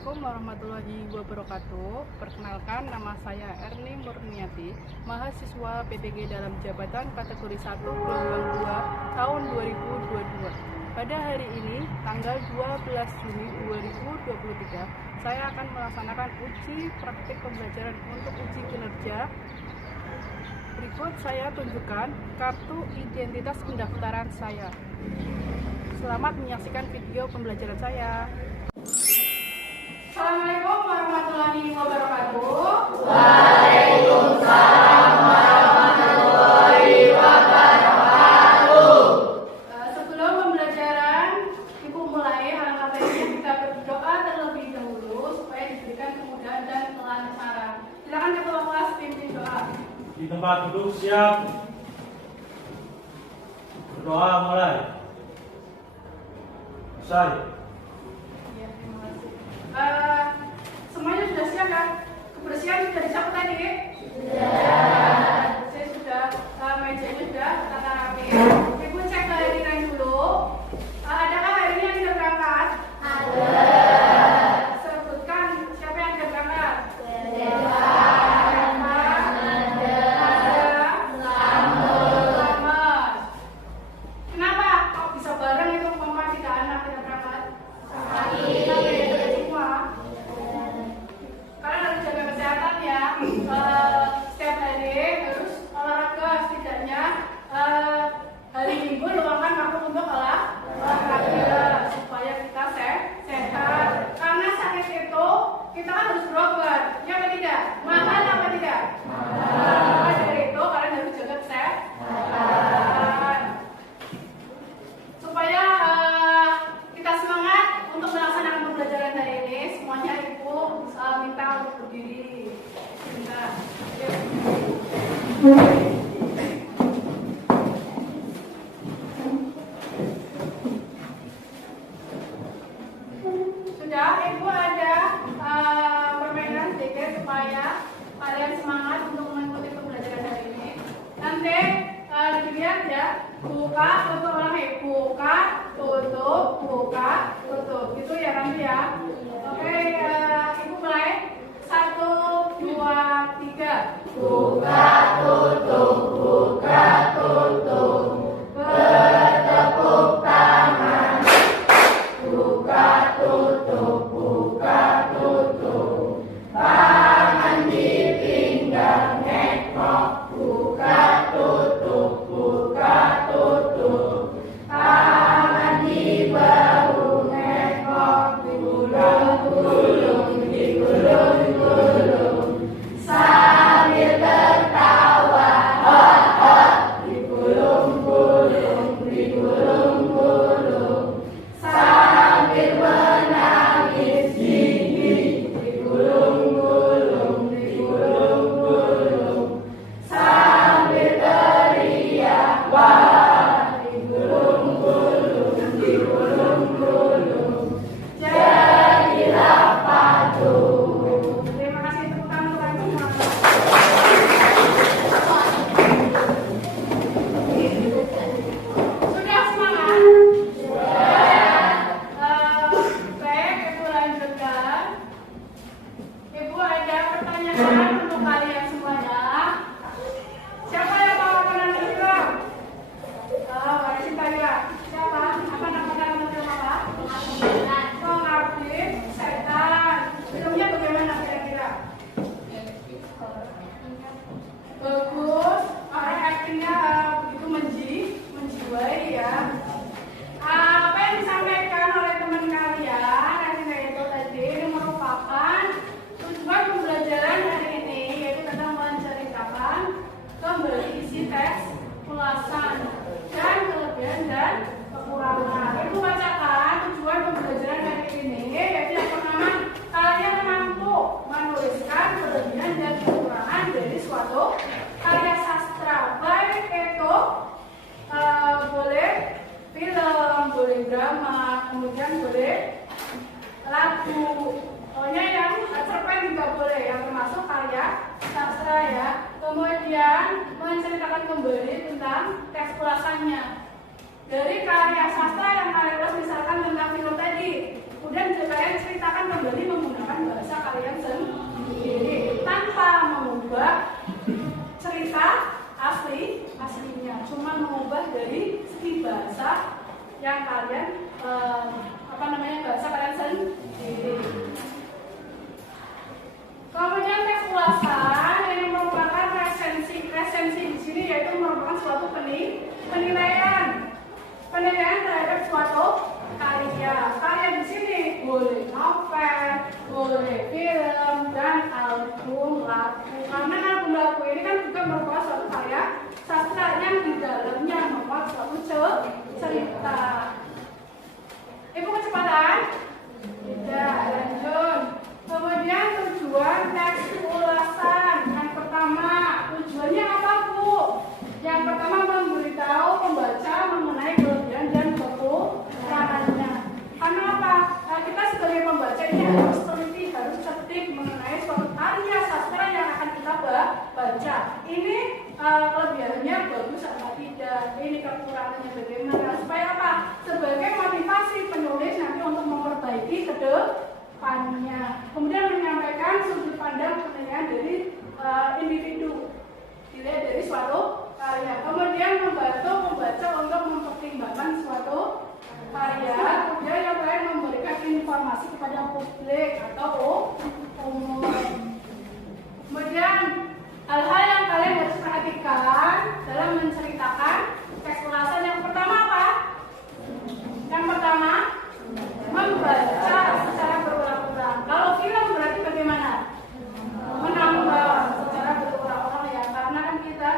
Assalamualaikum warahmatullahi wabarakatuh. Perkenalkan, nama saya Erni Murniati, mahasiswa PTG dalam jabatan kategori 1 gelombang 2 tahun 2022. Pada hari ini, tanggal 12 Juni 2023, saya akan melaksanakan uji praktik pembelajaran untuk uji kinerja. Berikut saya tunjukkan kartu identitas pendaftaran saya. Selamat menyaksikan video pembelajaran saya. Assalamualaikum warahmatullahi wabarakatuh. Waalaikumsalam warahmatullahi wabarakatuh. Sebelum pembelajaran Ibu mulai, alangkah baiknya kita berdoa terlebih dahulu supaya diberikan kemudahan dan kelancaran. Silakan ketua kelas pimpin doa. Di tempat duduk siap. Berdoa mulai. Selesai. Ya, terima kasih. Semuanya sudah siap kan? Kebersihan sudah dicapai tadi? Sudah. Saya sudah, mejanya sudah tata rapi. Ibu cek kehadiran dulu. Adakah hari ini yang tidak berangkat? Ada. Sebutkan siapa yang tidak berangkat? Kenapa? Kok bisa bareng itu mama tidak anak tidak berangkat? Karena harus jaga kesehatan ya. Setiap hari harus olahraga setidaknya hari Minggu luangkan waktu untuk olahraga supaya kita sehat. Karena sakit itu kita kan harus berobat, ya atau tidak? Mahal apa tidak? Maka dari itu kalian harus jaga kesehatan supaya kita semangat untuk melaksanakan pembelajaran hari ini. Semuanya Ibu minta untuk berdiri. Minta. Sudah, Ibu ada permainan sedikit supaya kalian semangat untuk mengikuti pembelajaran hari ini. Nanti dilihat ya, buka, tutup ulangi, buka, tutup, gitu ya nanti ya. Oke, Ibu mulai. 1, 2, 3. Buka tutup, buka tutup. Bertepuk tangan. Buka tutup, buka tutup. Tangan di pinggang nekok. Buka tutup, buka tutup. Tangan di bahu nekok. Digulung-gulung, digulung-gulung. Sambil tertawa, hot hot. Digulung-gulung, digulung-gulung. Sambil menangis, gigi. Digulung-gulung, digulung-gulung. Sambil teriak, wah. Digulung-gulung, digulung-gulung. Jadilah patung. Terima kasih tepuk tangan untuk kami semua. Sudah semangat? Baik, Ibu lanjutkan. Ibu ada pertanyaan untuk kalian semuanya. Siapa yang mau makanan Islam? Ada Cinta juga. Siapa? Apa nama film apa? Pengabdi Setan. Filmnya bagaimana kira-kira? Bagus. Actingnya begitu menjiwai ya. Apa yang disampaikan oleh teman kalian Actingnya itu tadi ini merupakan tujuan pembelajaran hari ini, yaitu tentang menceritakan kembali isi teks ulasan dan kelebihan dan kekurangan. Ibu bacakan tujuan pembelajaran hari ini, yaitu yang pertama, kalian mampu menuliskan kelebihan dan kekurangan dari suatu karya sastra. Baik itu boleh film, boleh drama, kemudian boleh lagu. Pokoknya yang cerpen juga boleh, yang termasuk karya sastra ya. Kemudian menceritakan kembali tentang teks ulasannya. Dari karya sastra yang kalian misalkan tentang film tadi, Kemudian kalian ceritakan kembali menggunakan bahasa kalian sendiri tanpa mengubah cerita aslinya, cuma mengubah dari segi bahasa yang kalian bahasa kalian sendiri. Kemudian teks ulasan ini merupakan resensi di sini yaitu merupakan suatu penilaian terhadap suatu karya di sini boleh novel, boleh film dan album lagu. Karena album lagu ini kan juga merupakan suatu karya sastra yang di dalamnya memuat suatu cerita. Ibu kecepatan? Tidak, lanjut. Kemudian tujuan teks ulasan. Yang pertama, tujuannya apa, Bu? Yang pertama memberitahu pembaca mengenai kelebihan dan kekurangannya. Karena apa? Kita sebagai pembaca ini harus teliti, harus cerdik mengenai suatu karya sastra yang akan kita baca. Ini kelebihannya bagus atau tidak, ini kekurangannya bagaimana, supaya apa? Sebagai motivasi penulis nanti untuk memperbaiki ke depannya. Kemudian menyampaikan sudut pandang penilaian dari individu dilihat dari suatu karya. Kemudian membantu membaca untuk mempertimbangkan suatu karya. Kemudian yang lain memberikan informasi kepada publik atau umum. Kemudian hal-hal yang kalian harus perhatikan dalam menceritakan teks ulasan. Yang pertama apa? Yang pertama, membaca secara berulang-ulang. Kalau film berarti bagaimana? Menambah secara berulang-ulang ya. Karena kan kita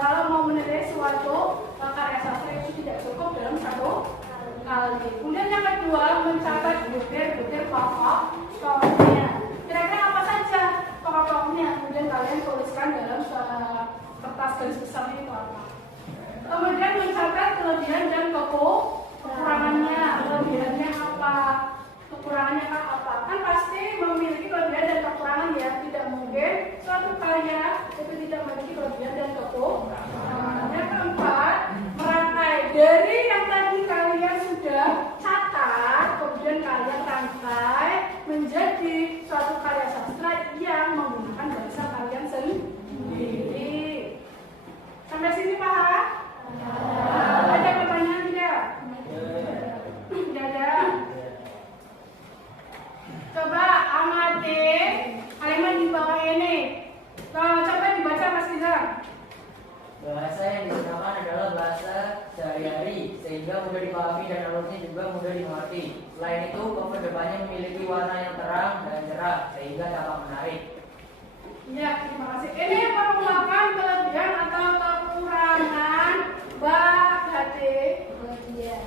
kalau mau menilai suatu karya sastra itu tidak cukup dalam satu kali. Kemudian yang kedua, mencatat butir-butir pokok-pokoknya. Kira-kira apa saja pokok-pokoknya? Kemudian kalian tuliskan dalam kertas garis besar itu apa. Kemudian mencatat kelebihan dan kekurangannya. Kelebihannya apa? Kekurangannya apa? Kan pasti memiliki kelebihan dan kekurangan ya. Tidak mungkin suatu karya itu tidak memiliki kelebihan dan kekurangan. Yang keempat, merangkai dari yang tadi kalian sudah catat, kemudian kalian rangkai menjadi suatu karya sastra yang menggunakan bahasa kalian sendiri. Sampai sini paham? Ada pertanyaan tidak? Tidak ada. Coba amati kalimat di bawah ini. Coba dibaca Mas Rizal. Bahasa yang digunakan adalah bahasa sehari-hari sehingga mudah dipahami dan alurnya juga mudah dimengerti. Selain itu, pokok depannya memiliki warna yang terang dan cerah sehingga dapat menarik. Ya, terima kasih. Ini merupakan kelebihan atau kekurangan Bagati. Kelebihan.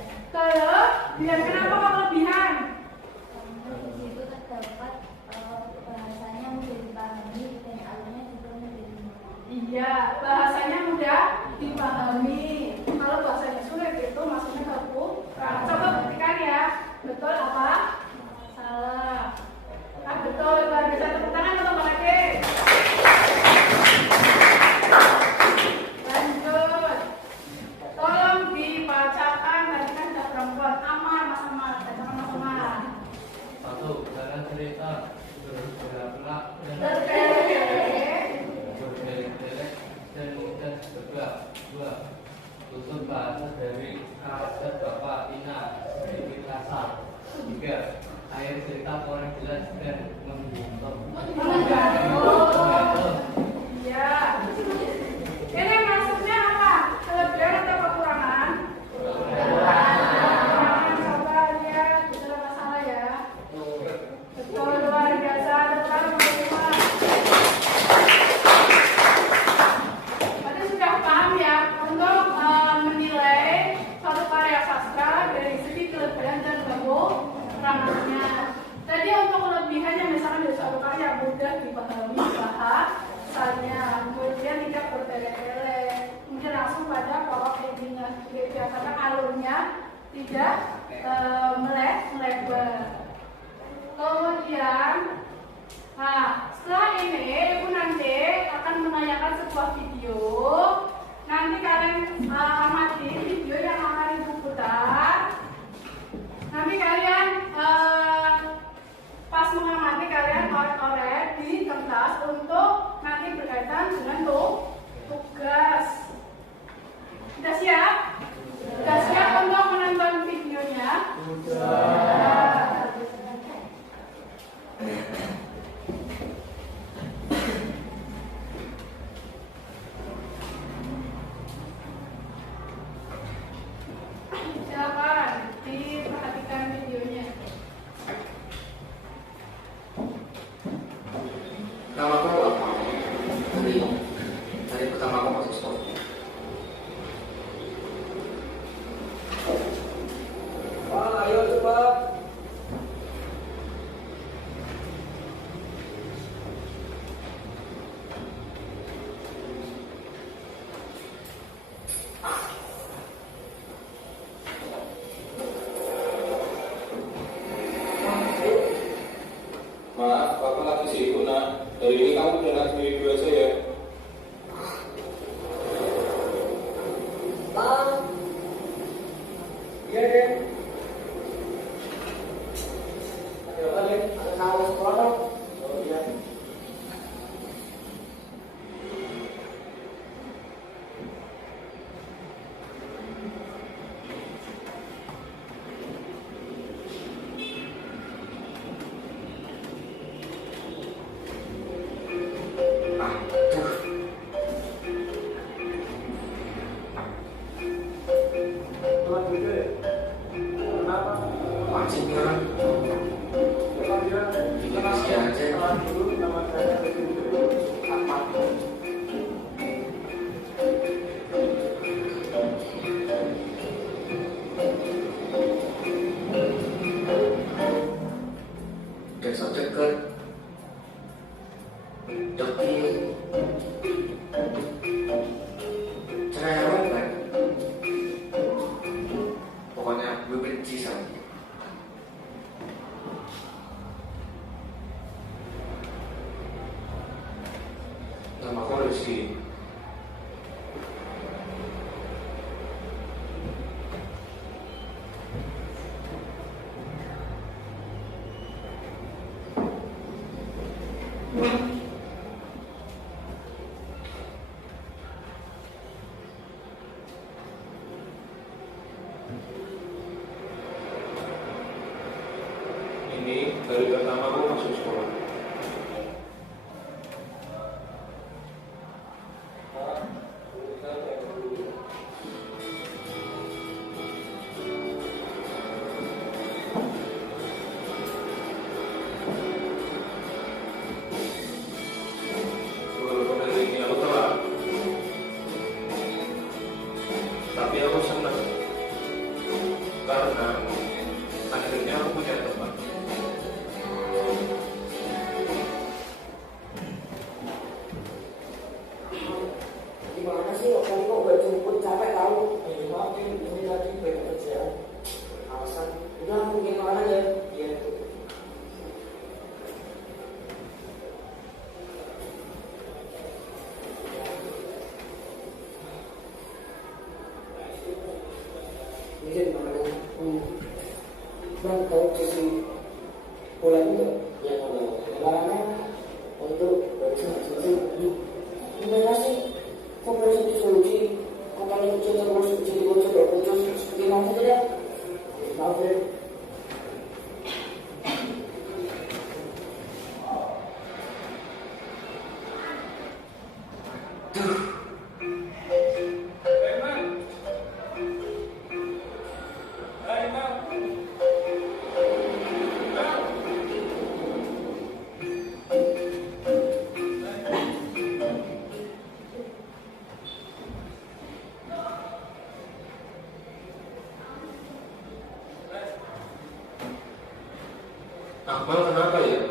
Kenapa kelebihan? Di situ terdapat bahasanya mudah dipahami dan alurnya juga mudah dimengerti. Iya, bahasanya mudah dipahami. Kalau bahasanya sulit itu maksudnya kekurangan. Coba buktikan ya. Betul apa? Salah. Betul. Bisa tepuk tangan atau lagi? Lanjut. Tolong dibacakan. Tadi kan ada perempuan. Amar, Mas Amar. Bacakan Mas Amar. 1. Dalam cerita bergerak dan bergelek dan mudah bergerak. 2. Tutur bahasa dari karakter Bapak Tina sedikit kasar. 3. Akhir cerita kurang jelas dan menggantung. Iya. Ini maksudnya apa? Kelebihan atau kekurangan? Kekurangan. Coba lihat, betul apa salah ya? Betul, luar biasa. Betul, semua. Berarti sudah paham ya untuk menilai suatu karya sastra dari segi kelebihan dan kekurangannya. Tadi untuk kelebihannya misalkan dari suatu karya mudah dipahami bahasanya, kemudian tidak bertele-tele, kemudian langsung pada pokok intinya. Biasanya alurnya tidak melebar. Kemudian, setelah ini Ibu nanti akan menayangkan sebuah video. Nanti kalian amati video yang akan Ibu putar. Nanti kalian Dari ini kamu berangkat sendiri dulu aja ya. Iya deh. Ada apa deh? Ada nawas sekolah dong. Oh iya. Besok deket Doki cerewet kan. Pokoknya gue benci sama dia. Nama aku Rizky. Ini hari pertama aku masuk sekolah. Walaupun hari ini aku telat, tapi aku senang karena akhirnya aku punya teman. Gimana sih waktu itu udah jemput capek tahu? Maaf ini lagi banyak kerjaan. Alasan udah aku gimana aja? Iya. Ini gimana? Bang tahu sisi bulan itu yang mana? Untuk barusan gimana sih? Kok baru solusi? Kok kalian ujian terus ujian terus seperti mana saja? Maaf ya. Akmal kenapa ya?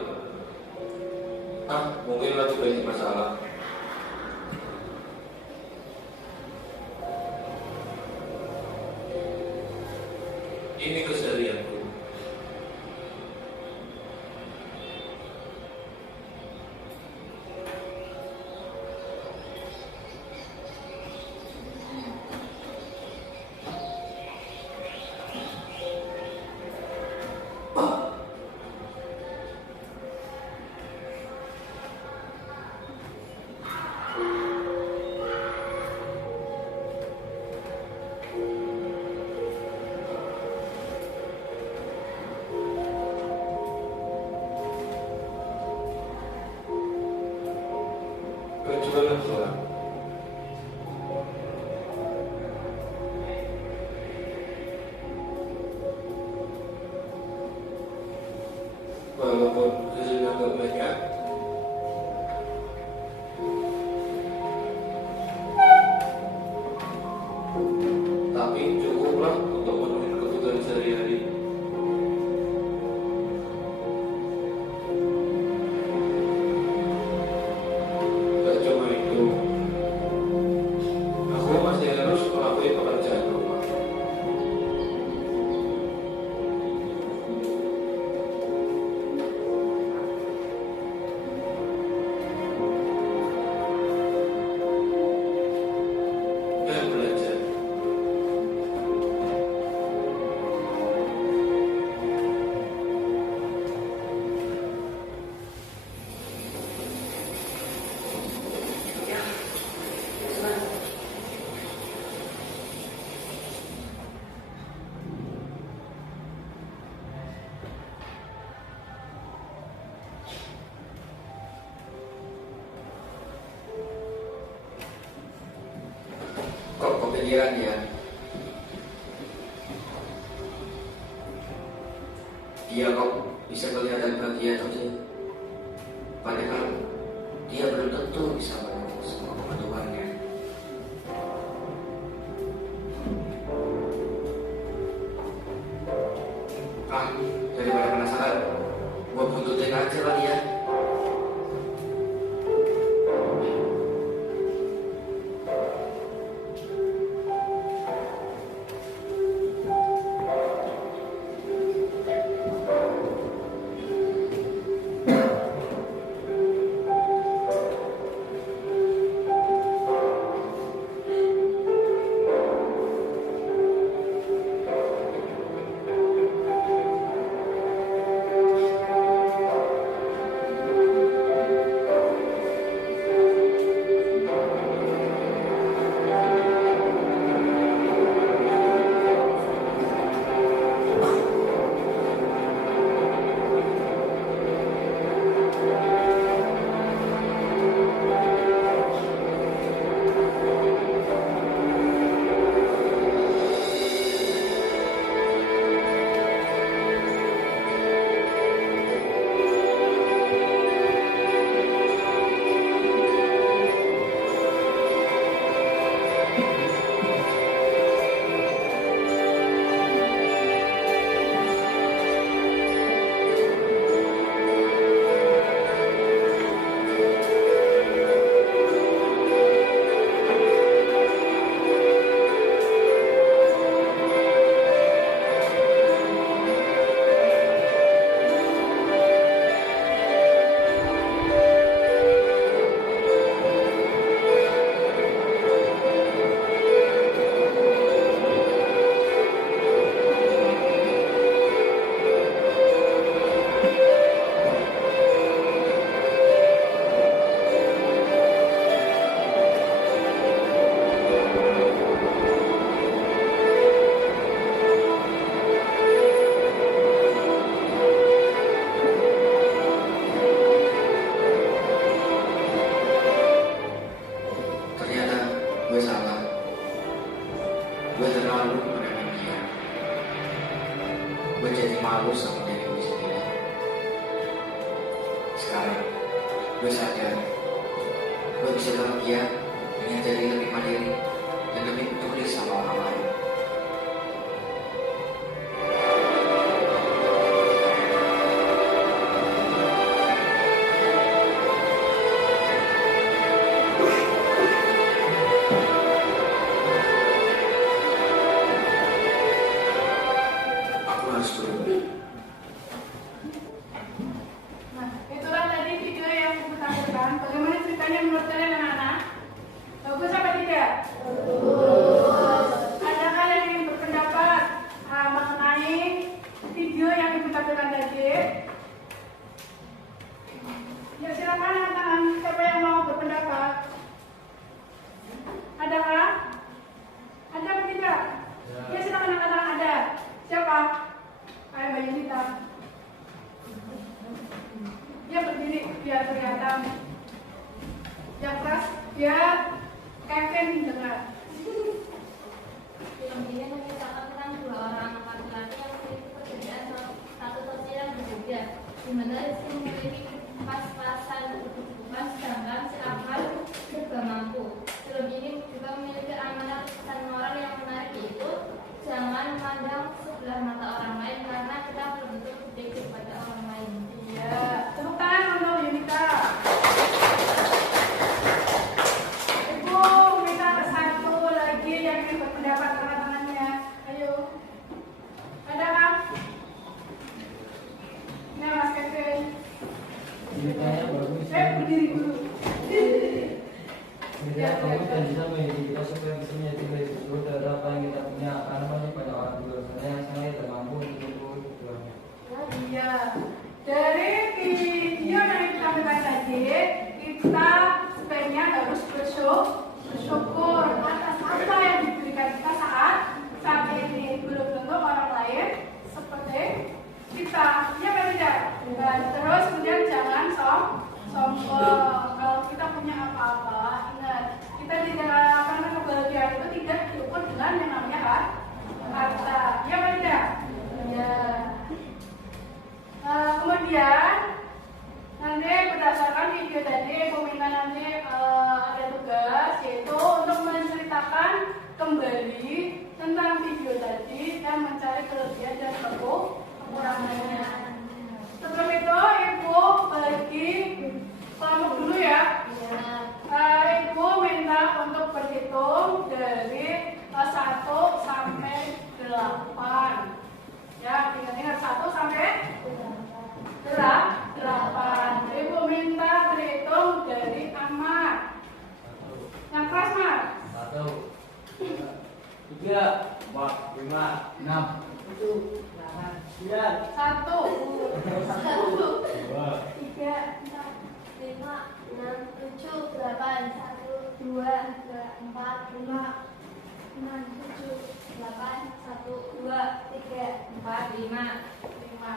Mungkin lagi banyak masalah. Ini keseharianku. Kecuali sholat. Walaupun hasilnya agak banyak, tapi cukuplah untuk memenuhi kebutuhan sehari-hari. Gak cuma itu, aku masih harus melakukan pekerjaan rumah. pikiran dia. Dia kok bisa kelihatan bahagia saja. Padahal dia belum tentu bisa memenuhi semua kebutuhannya. Ah, daripada penasaran, gua buntutin aja kali ya. Gue salah. Gue terlalu meremehkan dia. Gue jadi malu sama diri gue sendiri. Sekarang gue sadar gue bisa bahagia dengan jadi lebih mandiri dan lebih peduli sama orang lain. Nah, itulah tadi video yang aku tampilkan. Bagaimana ceritanya menurut kalian anak-anak? Bagus apa tidak? Ada kan yang ingin berpendapat mengenai video yang ibu tampilkan tadi? Ya silakan angkat tangan. Siapa yang mau berpendapat? Adakah? Ada apa tidak? Ya silakan angkat tangan. Ada. Siapa? Ayo Mbak Yunita. Dia berdiri biar kelihatan. Yang keras biar Kevin dengar. Film ini menceritakan tentang dua orang laki-laki yang memiliki pekerjaan satu sosial yang berbeda, di mana istri memiliki pas-pasan kehidupan sedangkan si akal serba mampu. Film ini juga memiliki amanat pesan moral yang menarik, yaitu jangan memandang sebelah mata orang lain karena kita belum tentu berdiri pada orang lain. Iya, tepuk tangan untuk Yunita. Ibu minta ke satu 5, 6, 7, 8, 9, 1, 2, 3, 4, 5, 6, 7, 8, 1, 2, 3, 4, 5, 6, 7, 8, 1, 2, 3, 4, 5, 5.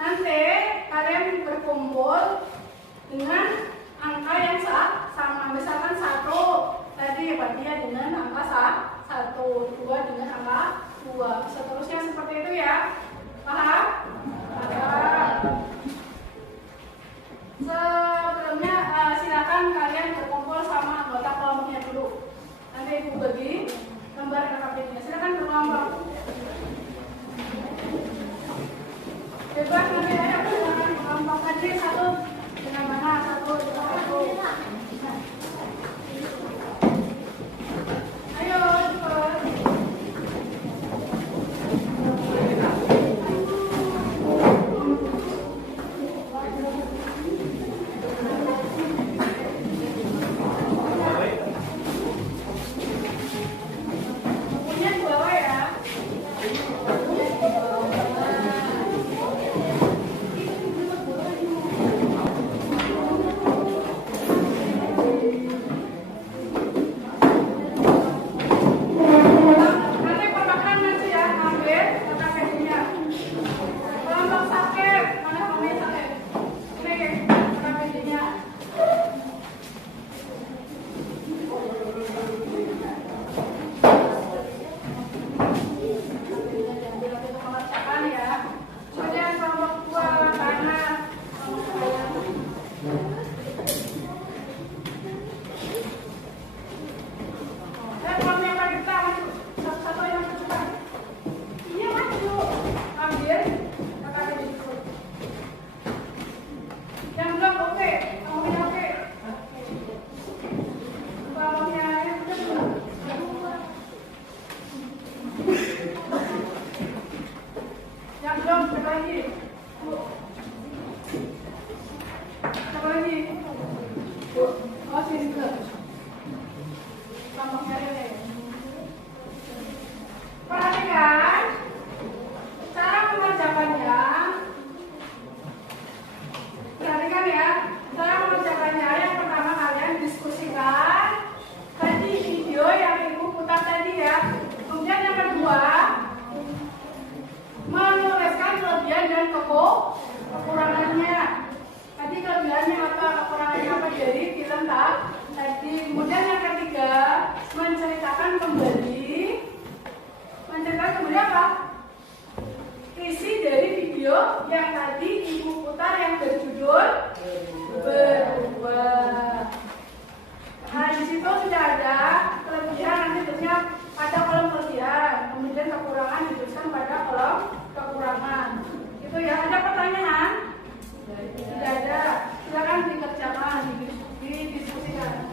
Nanti kalian berkumpul dengan angka yang sama. Misalkan 1 tadi berarti ya dengan angka 1, 2 dengan angka 2. Seterusnya seperti itu ya. Paham? Paham. Sebelumnya silakan kalian berkumpul sama anggota kelompoknya dulu. Nanti ibu bagi gambar KKP-nya. Silakan berkelompok. Bebas nanti ayo silakan berkelompok aja. 1 dengan mana? 1 dengan 1. Ayo cepat. Punya bawa ya. Nanti pemakan nanti ya, ambil KKP-nya. Kelompok sakit, mana kelompok sakit? Ini KKP-nya. Mengerjakan ya. Kemudian kelompok 2 karena kelompok yang paling kita satu-satu yang cepat. Iya maju. Ambil KKP itu. Yang belum oke, kelompoknya oke. Kelompoknya yang belum. Yang belum, satu lagi. Satu lagi. Oh, sini ke. Kelompoknya ini. Perhatikan cara mengerjakannya. Perhatikan ya, cara mengerjakannya. Yang pertama kalian diskusikan tadi video yang ibu putar tadi ya. Kemudian yang kedua, menuliskan kelebihan dan kekurangannya. Tadi kelebihannya apa, kekurangannya apa dari film tadi. Kemudian yang ketiga, menceritakan kembali apa? Isi dari video yang tadi ibu putar yang berjudul Berubah. Nah di situ sudah ada kelebihan, nanti tulisnya pada kolom kelebihan, kemudian kekurangan dituliskan pada kolom kekurangan. Itu ya. Ada pertanyaan? Tidak ada. Silakan dikerjakan, didiskusikan.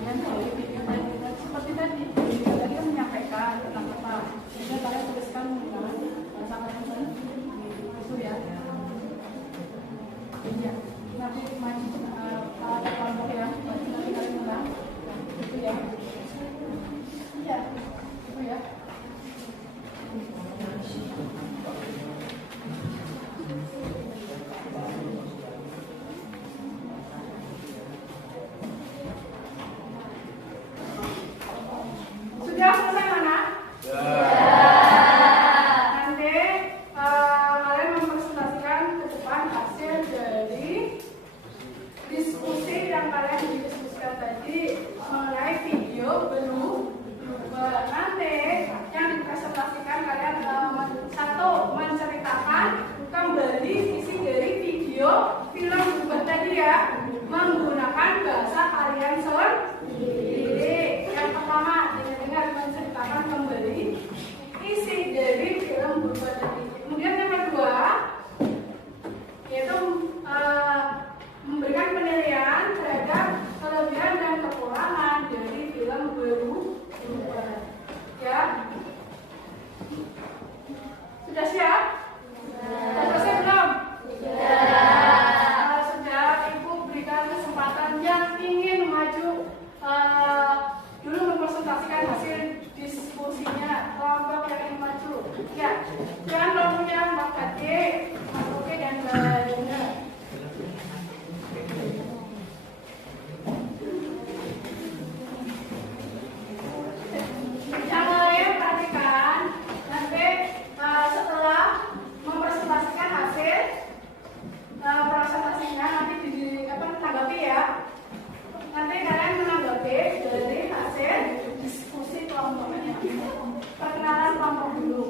kalian melalui video dan seperti tadi tadi kan menyampaikan tentang apa. Jadi kalian tuliskan menggunakan bahasa kalian itu ya. Iya. Nanti main ada kelompok ya. Nanti kalian ulang itu ya. Iya. Itu ya. Sudah selesai mana? Nanti kalian mempresentasikan ke depan hasil dari diskusi yang kalian didiskusikan tadi mengenai video berubah. Nanti yang dipresentasikan kalian satu menceritakan kembali isi dari video film berubah tadi ya, menggunakan bahasa kalian sendiri. Yang pertama dengar menceritakan kembali isi dari film berubah tadi. Kemudian yang kedua yaitu memberikan penilaian terhadap kelebihan dan kekurangan dari film berubah. Ya, sudah siap? Sudah selesai belum? Sudah. Ibu berikan kesempatan yang ingin maju dulu mempresentasikan hasil diskusinya. Kelompok yang ingin maju. Ya, jangan kelompoknya Mbak Kati, Mas Oke dan Mbak Dina. Yang lain perhatikan, nanti setelah mempresentasikan hasil presentasinya nanti ditanggapi ya. Nanti kalian menanggapi dari hasil diskusi kelompoknya. Perkenalan kelompok dulu.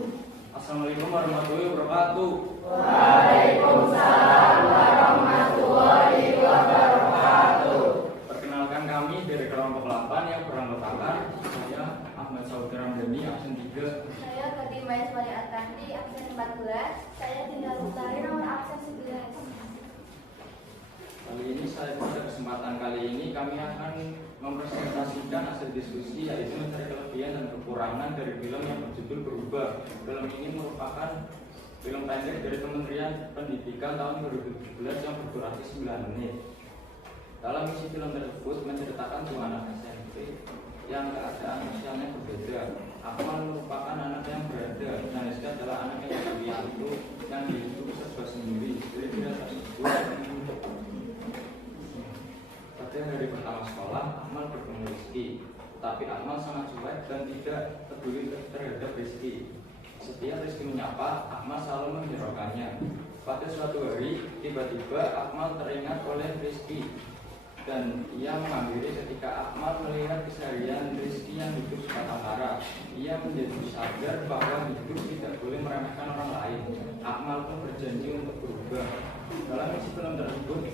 Assalamualaikum warahmatullahi wabarakatuh. Waalaikumsalam warahmatullahi wabarakatuh. Perkenalkan kami dari kelompok 8 yang beranggotakan saya Ahmad Saudi Ramdhani absen 3. Saya Fatimah Ismail Atrahdi, absen 14. Saya Dinda Lestari, nomor absen 11. Kali ini pada kesempatan kali ini kami akan mempresentasikan hasil diskusi yaitu mencari kelebihan dan kekurangan dari film yang berjudul Berubah. Film ini merupakan film pendek dari Kementerian Pendidikan tahun 2017 yang berdurasi 9 menit. Dalam isi film tersebut menceritakan dua anak SMP yang keadaan sosialnya berbeda. Akmal merupakan anak yang berada dan Rizka adalah anak yang Yulianto yang hidup serba sendiri. Jadi tidak tersebut. Pada hari pertama sekolah, Akmal bertemu Rizky. Tapi Akmal sangat cuek dan tidak peduli terhadap Rizky. Setiap Rizky menyapa, Akmal selalu menghiraukannya. Pada suatu hari, tiba-tiba Akmal teringat oleh Rizky. Dan ia mengakhiri ketika Akmal melihat keseharian Rizky yang hidup sekata-kata. Ia menjadi sadar bahwa hidup tidak boleh meremehkan orang lain. Akmal pun berjanji untuk berubah. Dalam isi film tersebut,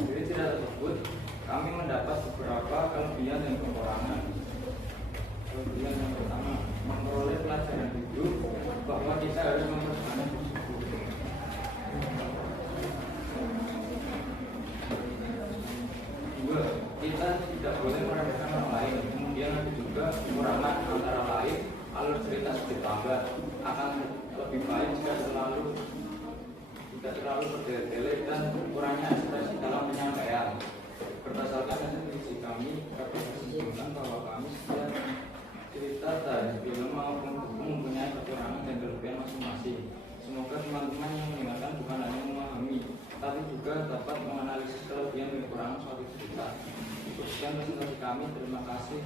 dari cerita tersebut, kami mendapat beberapa kelebihan dan kekurangan. Kelebihan yang pertama, memperoleh pelajaran hidup bahwa kita harus mempertahankan bersyukur. Dua, kita tidak boleh meremehkan orang lain. Kemudian ada juga kekurangan antara lain, alur cerita sedikit lambat. Akan lebih baik jika tidak terlalu bertele-tele dan kurangnya ekspresi dalam penyampaian. Berdasarkan hasil diskusi kami dapat disimpulkan bahwa kami setiap cerita dari film maupun buku mempunyai kekurangan dan kelebihan masing-masing. Semoga teman-teman yang mendengarkan bukan hanya memahami, tapi juga dapat menganalisis kelebihan dan kekurangan suatu cerita. Sekian presentasi kami, terima kasih.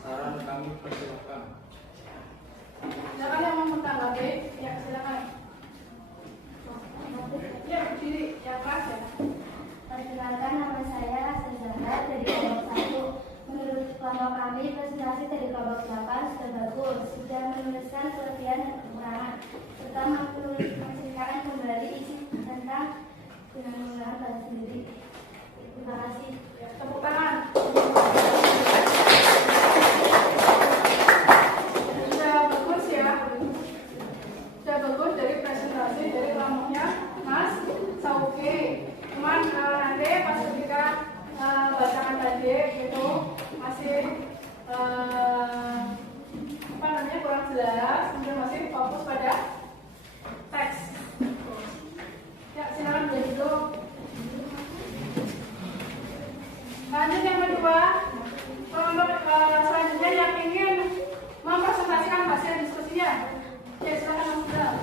Saran kami persilakan. Silakan yang mau menanggapi, ya silakan. Ya berdiri, ya kelas ya. Perkenalkan, nama saya Zahra dari kelompok 1. Menurut kelompok kami, presentasi dari kelompok 8 sudah bagus, sudah menuliskan kelebihan dan kekurangan, serta menceritakan kembali isi tentang dengan menggunakan bahasa sendiri. Terima kasih. Tepuk tangan. Sudah bagus ya. Sudah bagus dari presentasi dari kelompoknya Mas Sauki. Cuman Sudah masih fokus pada teks. Ya, silakan belajar dulu. Lanjut yang kedua, kelompok selanjutnya yang ingin mempresentasikan hasil diskusinya. Ya, silakan Mas Bram.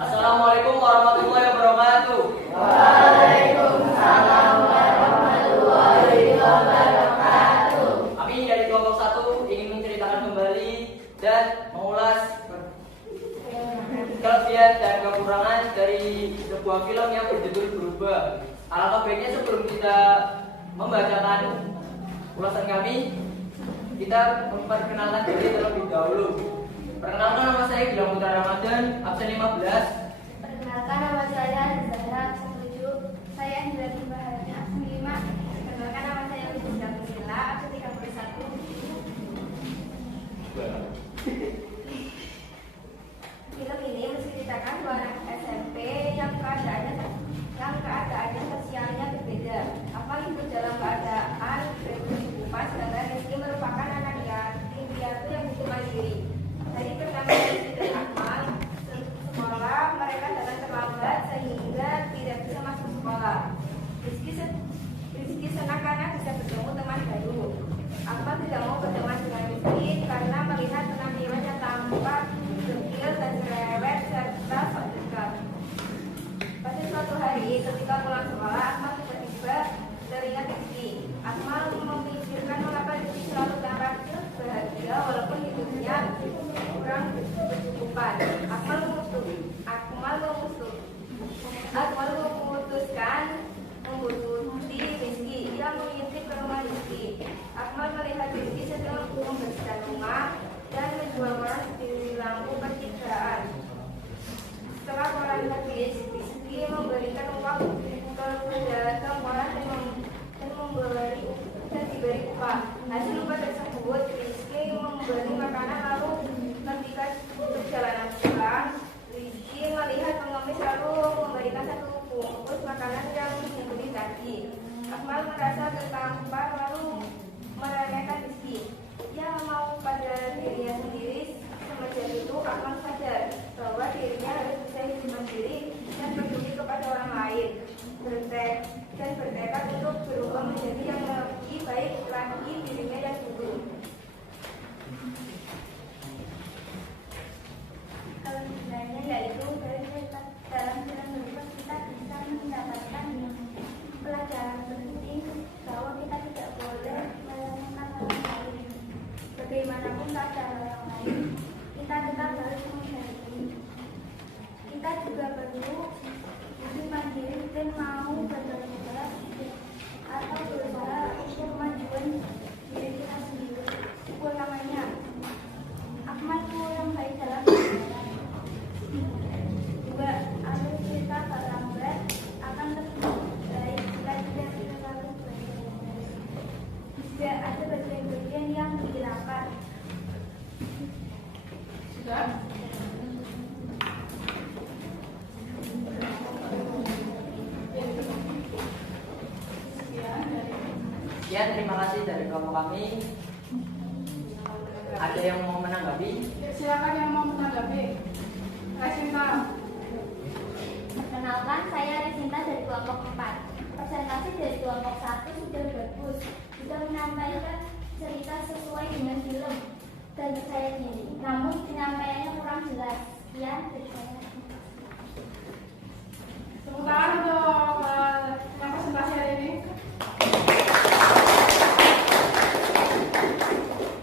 Assalamualaikum warahmatullahi wabarakatuh. Waalaikumsalam warahmatullahi wabarakatuh. Kami dari kelompok 1 ingin menceritakan kembali dan mengulas kelebihan dan kekurangan dari sebuah film yang berjudul Berubah. Alangkah baiknya sebelum kita membacakan ulasan kami, kita memperkenalkan diri terlebih dahulu. Perkenalkan, nama saya Gilang Putra Ramadan, absen 15. Perkenalkan, nama saya Zahra, absen 7. Saya Indra Baharani, absen 5. Perkenalkan, nama saya Widya Priscilla, absen 31. Film ini menceritakan dua anak SMP yang keadaannya sosialnya berbeda. Apalagi dalam keadaan berkecukupan, sedangkan Rizky merupakan anak yatim piatu yang hidup mandiri. Dari pertama Rizky dan Akmal sekolah, mereka datang terlambat sehingga tidak bisa masuk sekolah. Rizky senang karena bisa bertemu teman baru. Akmal tidak mau berteman dengan Rizky karena melihat penampilan yang tampak dekil dan cerewet serta sok dekat. Pada suatu hari ketika pulang sekolah, Akmal tiba-tiba teringat Rizky. Akmal memikirkan mengapa Rizky selalu tampak bahagia walaupun hidupnya kurang berkecukupan. Akmal memutuskan membunuti Rizky. Ia mengintip ke rumah Rizky. Akmal melihat Rizky sedang membersihkan rumah dan menjual koran di lampu pertigaan. Setelah koran habis, Rizky memberikan uang ke pedagang koran dan diberi upah. Hasil upah tersebut, Rizky membeli makanan lalu ketika perjalanan pulang, Rizky melihat pengemis lalu memberikan satu bungkus makanan yang dibeli tadi. Akmal merasa tertampar lalu meremehkan Rizky. Ia mau pada dirinya sendiri. Semenjak itu Akmal sadar bahwa dirinya harus bisa hidup mandiri dan peduli kepada orang lain. Bertekad untuk berubah menjadi yang lebih baik lagi dirinya yang dulu. Kelebihannya yaitu dalam film berikut kita bisa mendapatkan pelajaran penting bahwa kita tidak boleh meremehkan orang lain. Bagaimanapun keadaan orang lain, kita tetap harus menghargai. Kita juga perlu hidup mandiri dan mau berbuat atau berusaha untuk kemajuan diri kita sendiri. Utamanya, Akmal itu yang baik dalam berjalan. Juga, alur cerita terlambat akan lebih baik jika tidak terlalu berjalan. Juga ada bagian-bagian yang dihilangkan. Sudah? Sekian, terima kasih dari kelompok kami. Ada yang mau menanggapi? Ya, silakan yang mau menanggapi. Resinta. Perkenalkan, saya Resinta dari kelompok 4. Presentasi dari kelompok 1 sudah bagus, sudah menyampaikan cerita sesuai dengan film dan percaya diri. Namun penyampaiannya kurang jelas. Sekian dari saya. Tepuk tangan untuk yang presentasi hari ini.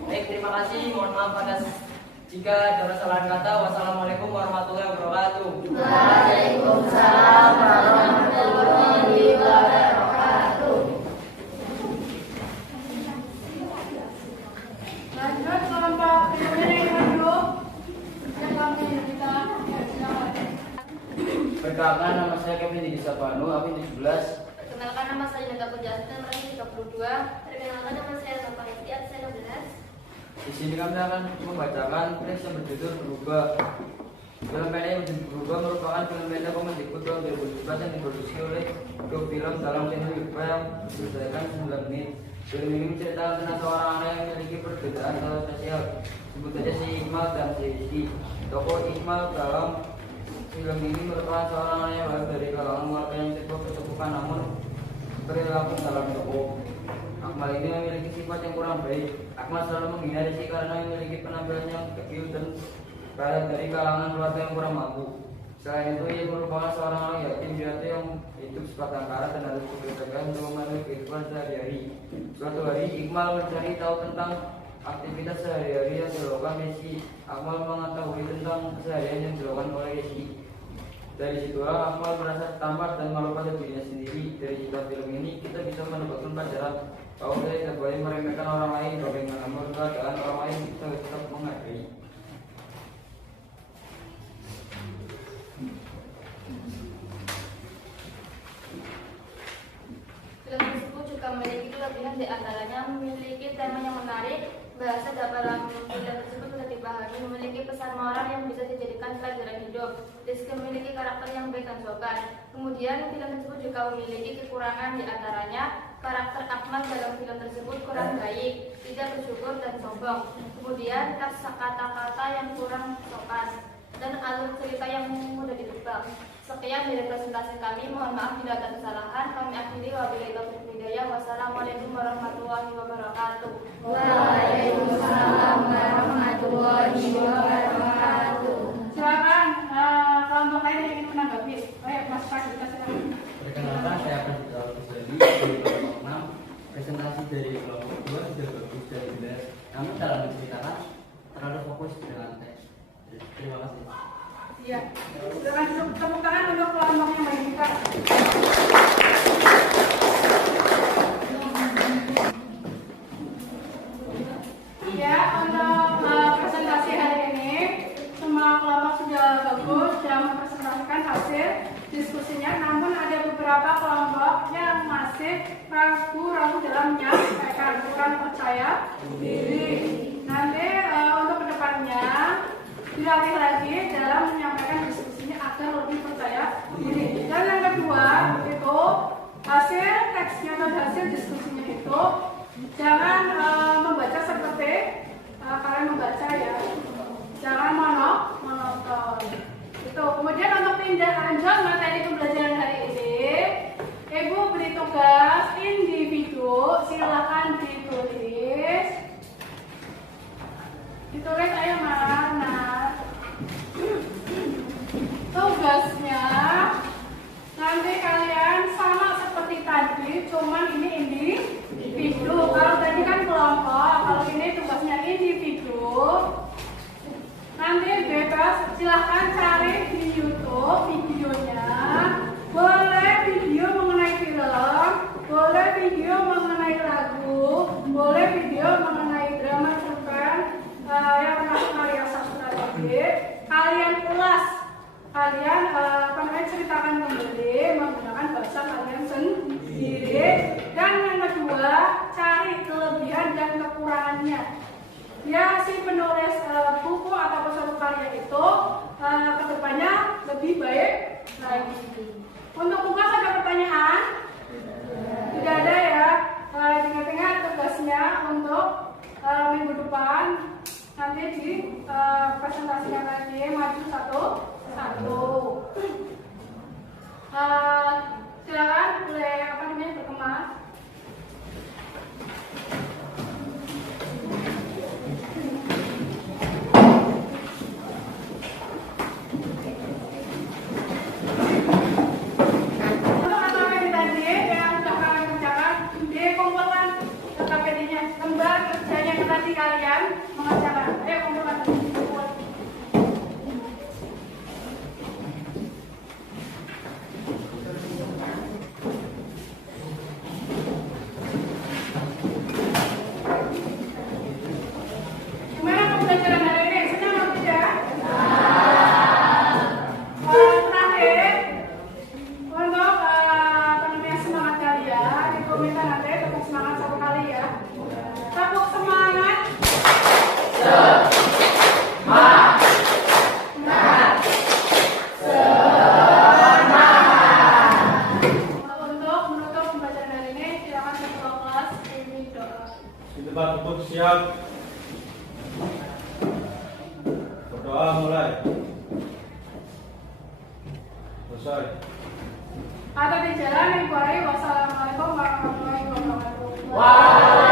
Baik, terima kasih. Mohon maaf atas jika ada kesalahan kata. Wassalamualaikum warahmatullahi wabarakatuh. Waalaikumsalam warahmatullahi wabarakatuh. Lanjut kelompok berikutnya yang kedua. Yang kami kita silakan. Perkenalkan, nama saya Kevin Didi Sabanu, absen 17. Perkenalkan, nama saya Nata Pujastan, ranking 32. Perkenalkan, nama saya Bapak Rizky, absen 16. Di sini kami akan membacakan tulis yang berjudul Berubah. Film pendek yang berubah merupakan film pendek Kemendikbud tahun 2017 yang diproduksi oleh Grup Film dalam channel YouTube yang berdurasi 9 menit. Film ini menceritakan tentang seorang anak yang memiliki perbedaan secara spesial. Sebut saja si Iqmal dan si Rizky. Tokoh Iqmal dalam film ini merupakan seorang anak yang lahir dari kalangan warga yang serba kecukupan, namun perilaku dalam tokoh. Akmal ini memiliki sifat yang kurang baik. Akmal selalu menghina Rizky karena memiliki penampilan yang kecil dan berasal dari kalangan keluarga yang kurang mampu. Selain itu, ia merupakan seorang anak yatim piatu yang hidup sebatang kara dan harus bekerja untuk memenuhi kehidupan sehari-hari. Suatu hari, Iqmal mencari tahu tentang aktivitas sehari-hari yang dilakukan Rizky. Akmal mengetahui tentang keseharian yang dilakukan oleh Rizky. Dari situlah Akmal merasa tampar dan malu pada dirinya sendiri. Dari cerita film ini, kita bisa mendapatkan pelajaran bahwa kita tidak boleh meremehkan orang lain, bagaimana keadaan orang lain kita tetap menghargai. Film tersebut juga memiliki kelebihan, di antaranya memiliki tema yang menarik. Bahasa dalam film tersebut sudah dipahami, memiliki pesan moral yang bisa dijadikan pelajaran hidup. Rizky memiliki karakter yang baik dan sopan. Kemudian film tersebut juga memiliki kekurangan, di antaranya karakter Akmal dalam film tersebut kurang baik, tidak bersyukur dan sombong. Kemudian kata-kata yang kurang sopan dan alur cerita yang mudah ditebak. Sekian dari presentasi kami. Mohon maaf bila ada kesalahan. Kami akhiri wabillahi taufiq wal hidayah. Wassalamualaikum warahmatullahi wabarakatuh. Waalaikumsalam warahmatullahi wabarakatuh. Silakan kelompok lain yang ingin menanggapi. Mas Fadil, silakan. Perkenalkan, saya akan Fitral Kusdali dari kelompok 6. Presentasi dari kelompok 2 sudah bagus dan benar, namun dalam menceritakan terlalu fokus dengan teks. Terima kasih. Iya, silakan tepuk tangan untuk kelompok yang baik kita. Ya, untuk presentasi hari ini semua kelompok sudah bagus dan mempresentasikan hasil diskusinya. Namun ada beberapa kelompok yang masih ragu-ragu dalam menyampaikan, kurang percaya diri. Nanti untuk kedepannya dilatih lagi dalam menyampaikan diskusinya agar lebih percaya diri. Dan yang kedua itu hasil teksnya atau hasil diskusinya itu jangan membaca seperti kalian membaca ya, jangan monoton. Itu. Kemudian untuk tindak lanjut materi pembelajaran hari ini, Ibu beri tugas individu, silakan ditulis. Ditulis ayo mana? Tugasnya nanti kalian sama seperti tadi, cuman ini individu. Kalau tadi kan kelompok, kalau ini tugasnya individu. Nanti bebas, silahkan cari di YouTube videonya. Boleh video mengenai film, boleh video mengenai lagu, boleh video mengenai drama cerpen yang termasuk karya sastra tadi. Kalian ulas, kalian ceritakan kembali menggunakan bahasa kalian sendiri. Dan yang kedua, cari kelebihan dan kekurangannya. Ya, si penulis buku atau suatu karya itu kedepannya lebih baik lagi. Untuk tugas ada pertanyaan? Tidak ada ya. Ingat-ingat tugasnya untuk minggu depan. Nanti di presentasinya lagi maju satu-satu. Silakan boleh berkemas. Untuk materi tadi yang sudah kalian kerjakan, dikumpulkan ke KPD-nya, lembar kerjanya yang tadi kalian mengerjakan. Ayo kumpulkan. Selesai. Atau di jalan Ibu Ayu. Wassalamualaikum warahmatullahi wabarakatuh. Waalaikumsalam.